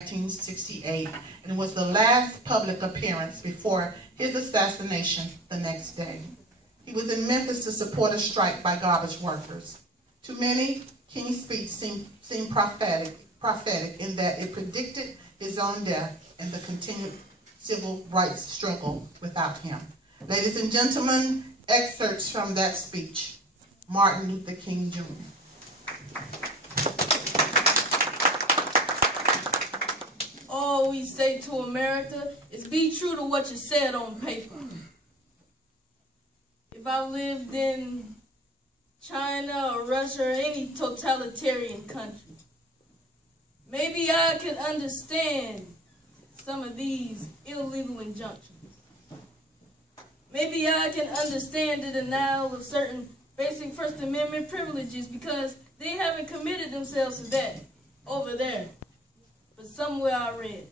1968, and was the last public appearance before his assassination the next day. He was in Memphis to support a strike by garbage workers. To many, King's speech seemed prophetic in that it predicted his own death and the continued civil rights struggle without him. Ladies and gentlemen, excerpts from that speech. Martin Luther King, Jr. All we say to America is be true to what you said on paper. If I lived in China or Russia or any totalitarian country, maybe I could understand some of these illegal injunctions. Maybe I can understand the denial of certain basic First Amendment privileges because they haven't committed themselves to that over there. But somewhere I read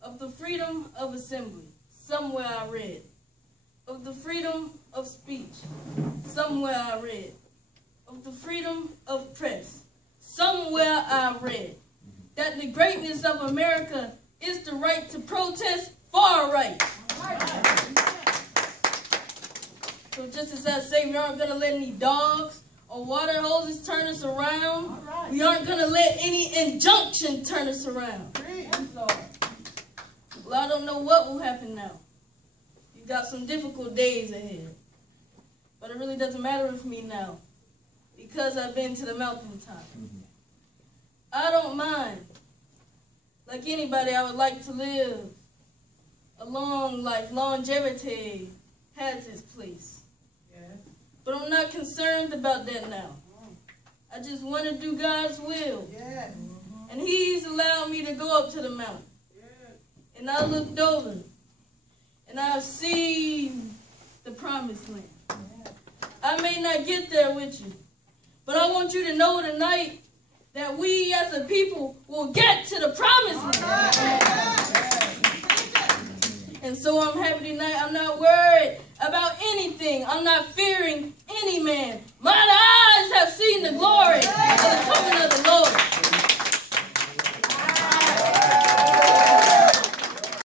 of the freedom of assembly. Somewhere I read of the freedom of speech. Somewhere I read of the freedom of press. Somewhere I read that the greatness of America is the right to protest far right. So just as I say, we aren't going to let any dogs or water hoses turn us around. We aren't going to let any injunction turn us around. Well, I don't know what will happen now. You've got some difficult days ahead. But it really doesn't matter with me now because I've been to the mountaintop. I don't mind. Like anybody, I would like to live a long life. Longevity has its place. But I'm not concerned about that now. I just want to do God's will. And He's allowed me to go up to the mountain. And I looked over. And I've seen the promised land. I may not get there with you. But I want you to know tonight that we as a people will get to the promised land. And so I'm happy tonight. I'm not worried about anything. I'm not fearing any man